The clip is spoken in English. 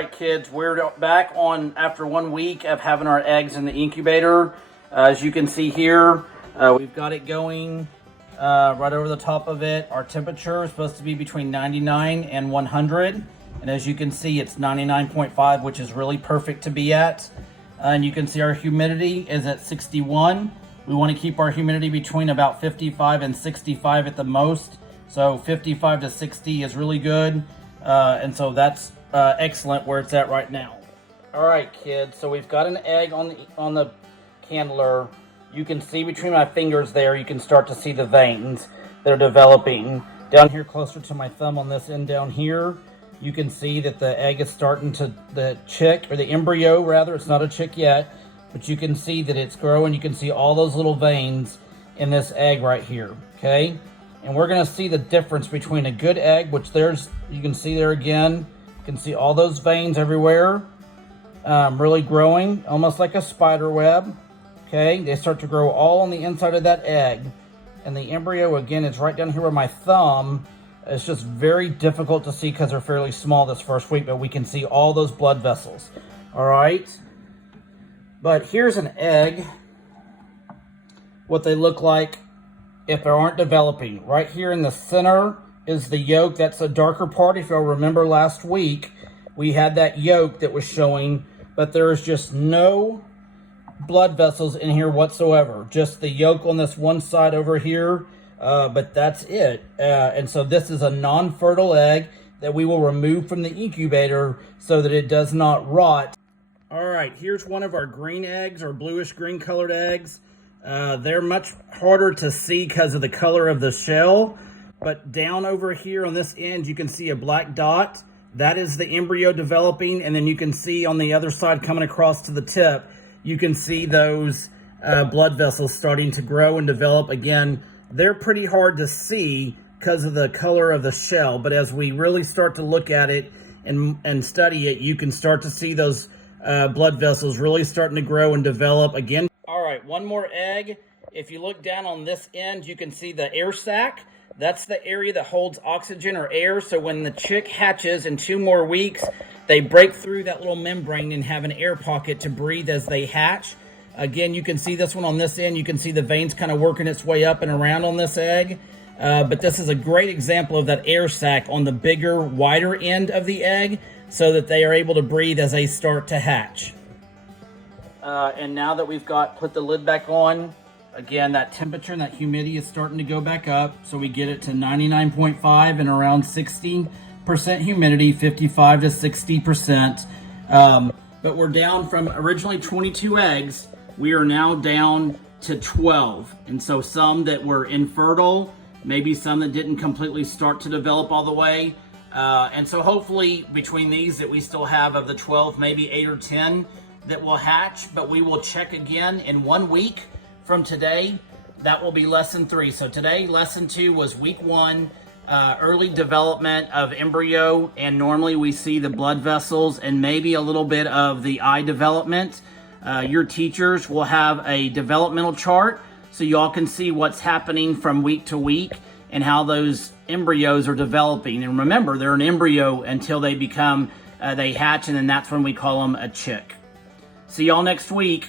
right, kids, we're back on after 1 week of having our eggs in the incubator. As you can see here, we've got it going right over the top of it. Our temperature is supposed to be between 99 and 100. And as you can see, it's 99.5, which is really perfect to be at. And you can see our humidity is at 61. We want to keep our humidity between about 55 and 65 at the most. So 55 to 60 is really good. And so that's excellent where it's at right now. All right, kids, so we've got an egg on the candler. You can see between my fingers there, you can start to see the veins that are developing. Down here closer to my thumb on this end down here, you can see that the egg is starting to, the chick, or the embryo rather, it's not a chick yet, but you can see that it's growing. You can see all those little veins in this egg right here, okay? And we're gonna see the difference between a good egg, which you can see there again, you can see all those veins everywhere, really growing, almost like a spider web, okay? They start to grow all on the inside of that egg. And the embryo, again, is right down here where my thumb. It's just very difficult to see because they're fairly small this first week, but we can see all those blood vessels, all right? But here's an egg, what they look like if they aren't developing. Right here in the center is the yolk. That's the darker part. If you'll remember last week, we had that yolk that was showing, but there's just no blood vessels in here whatsoever. Just the yolk on this one side over here, but that's it. And so this is a non-fertile egg that we will remove from the incubator so that it does not rot. All right, here's one of our green eggs, or bluish green colored eggs. They're much harder to see because of the color of the shell, but down over here on this end, you can see a black dot. That is the embryo developing, and then you can see on the other side coming across to the tip, you can see those blood vessels starting to grow and develop. Again, they're pretty hard to see because of the color of the shell, but as we really start to look at it and study it, you can start to see those blood vessels really starting to grow and develop again. All right, one more egg. If you look down on this end, you can see the air sac. That's the area that holds oxygen or air. So when the chick hatches in 2 more weeks, they break through that little membrane and have an air pocket to breathe as they hatch. Again, you can see this one on this end. You can see the veins kind of working its way up and around on this egg. But this is a great example of that air sac on the bigger, wider end of the egg so that they are able to breathe as they start to hatch. And now that we've put the lid back on, again, that temperature and that humidity is starting to go back up. So we get it to 99.5 and around 60% humidity, 55 to 60%. But we're down from originally 22 eggs. We are now down to 12. And so some that were infertile, maybe some that didn't completely start to develop all the way. And so hopefully between these that we still have of the 12, maybe 8 or 10 that will hatch, but we will check again in 1 week from today. That will be lesson 3. So today, lesson 2 was week 1, early development of embryo, and normally we see the blood vessels and maybe a little bit of the eye development. Your teachers will have a developmental chart so y'all can see what's happening from week to week and how those embryos are developing. And remember, they're an embryo until they become, they hatch, and then that's when we call them a chick. See y'all next week.